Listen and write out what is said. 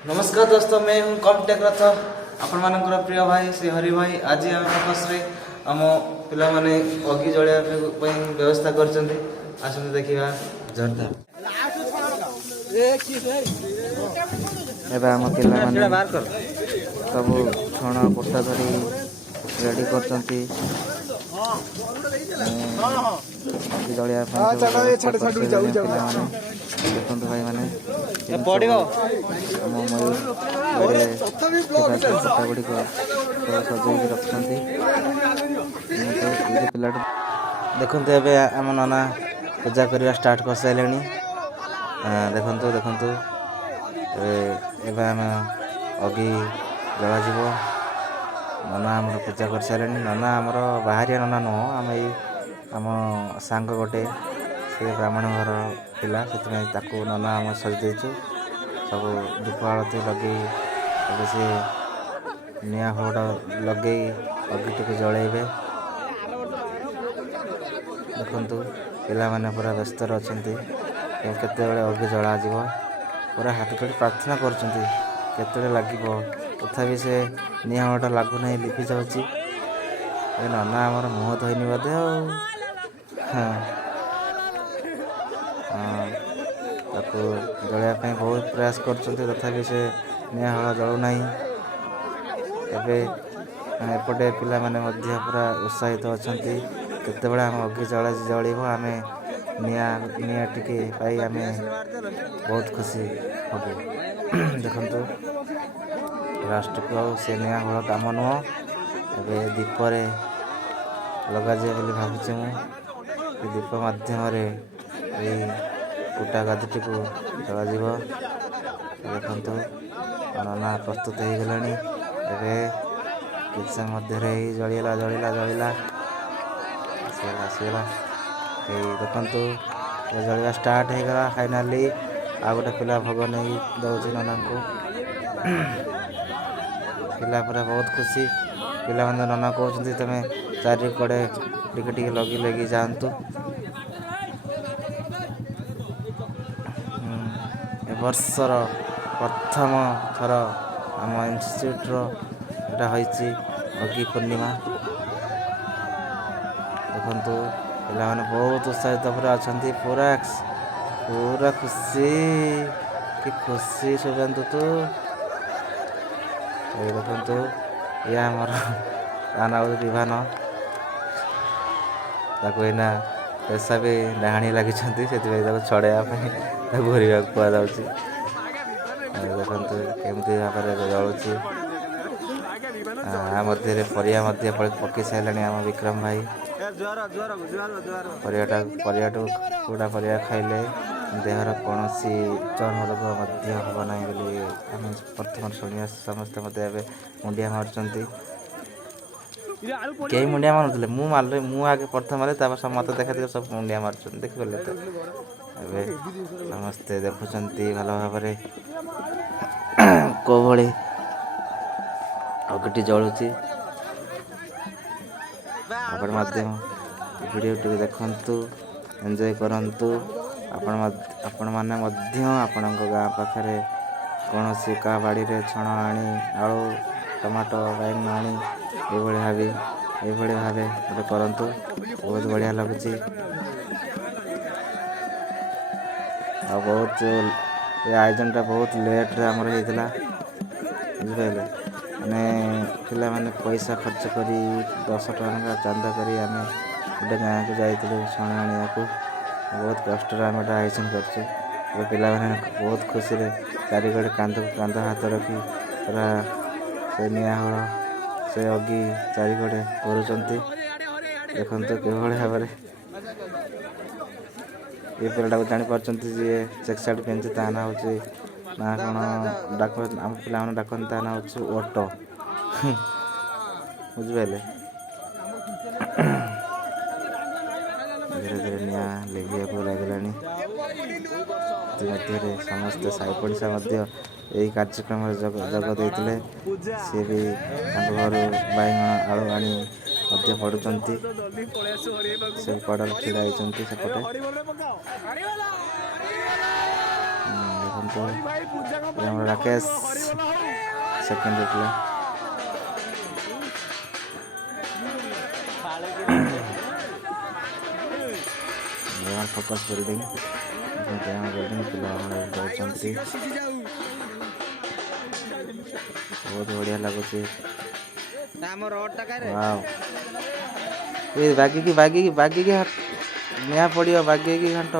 नमस्कार दोस्तों, मैं हूं कॉमटेक रथ आपण मानकर प्रिय भाई श्री हरि भाई। आज आम फोकस आम पिला माने अग्नि जलिया व्यवस्था कर देखा जोरदार आम पे सब छण कुटा धरी रेडी कर जलिया देखो भाई मैंने कुटा गुड़िक सजाई रखते पिला देखु आम नाना पूजा करने स्टार्ट कर सारे देखु देखु आम अग्नि जल नाना आम पूजा कर सारे। नाना आमर बाहरिया नाना नुह आम आम सांग गोटे से ब्राह्मण घर पिला से नाना आम सजदेचु सब दीप आलती लगे सब सी निआ हड़ा लगे अग्नि टी जलैबे। देखु पिला पूरा व्यस्त अच्छा केत अग्नि जला पूरा हाथ जोड़ी प्रार्थना कर लगे तथापि से निआ हड़ा लगुना लिपि जाऊँगी। नाना आमर मुह धोनी बोधे जलिया बहुत प्रयास कर तथापि से निआ हड़ा जलूना। एपटे पिला माने पूरा उत्साहित अच्छा केत आम अग्नि जल आम निआ टिके पाई आम बहुत खुशी हबू। देखु लास्ट को से निआ हल कम नुह ए दीपरे लगाजे बोली भावुँ मु दीप मध्यम कुटा गदटी को जल। देखु नाना प्रस्तुत हो गलानी किसी मध्य जलिला जलिला जलिला आसगला देखु जलिया स्टार्ट हो गला। फाइनाली आ गोटे पिला भोग नहीं दौर नाना को पिला पूरा बहुत खुशी। पिला मैंने नाना कहते तुम्हें चारिकड़े टिके लगी लगी जातु। ए वर्षर प्रथम थर आम इन्स्टिट्यूट्र एटा होइछि अग्नि पूर्णिमा। देखु पिला माने बहुत उत्साहित पूरा अच्छा पूरा पूरा खुशी कि खुशी सुजंतु तू देखु ये आमर आना विभान ताकना पैसा भी डाणी लगी से छड़ाइवाई घूरवा कहुच्छी। देखु केमती भाव जलुची मध्य परिया पकई सारे आम विक्रम भाई परिया कूड़ा परिया खाइले देहर कौन चर्म रोग हम ना बोली आम प्रथम शुणा समस्ते मत मुंडिया मार्च कई मुंडिया मारुले मु आगे प्रथम मारे मत देखा सब मुंडिया मार्च देखिए तो ए समस्ते देखुं भल भाव कौ भली अग्नि जलुची। आपण माध्यम वीडियो टी देखु एंजॉय करंतु। आपण माने आपण गाँ पाखे कौन सी का बाड़ी रे छण आनी आलू टमाटो बैगन आनी ये भाव गोटे करंतु बहुत बढ़िया लगुच। आ बहुत ये आयोजन टा बहुत लेट रे आमर होता बुझिपारे माने पिला माने पैसा खर्च करी 10 टका चांदा करी आम गोटे गाँ को जाइए छण आने को बहुत कष्ट आम आयोजन कर पिला बहुत खुशी चारिगड़े कांध कांध हाथ रखी पूरा से निआ हल से अग्नि चारिगड़े करुँच। देखु किभली भाव ये पिलाटा को जापार जी चेक सार्ट पिंधि ता ना हूँ ना कौन डाक आम पिला डाकती ता ना हूँ ऑटो बुझिपारे। धीरे धीरे निआ लिभिया को लगला मध्य समस्त साई पड़िशा यही कार्यक्रम जग देते सी भी घर बैगण आलू आनी पड़ुंट से कड़े छिड़ा होती सेपटे। ଦେଖନ୍ତୁ ଏ ଆମର ରାକେଶ ସେକେଣ୍ଡ ହେଇଥିଲା। ଫୋକସ୍ ବିଲ୍ଡିଂ ବିଲ୍ଡିଂ ପିଲାମାନେ ଯାଉଛନ୍ତି ବହୁତ ବଢ଼ିଆ ଲାଗୁଛି। ଏ ବାଗିକି ନିଆଁ ପଡ଼ିବ ବାଗେଇକି ଘାଣ୍ଟ।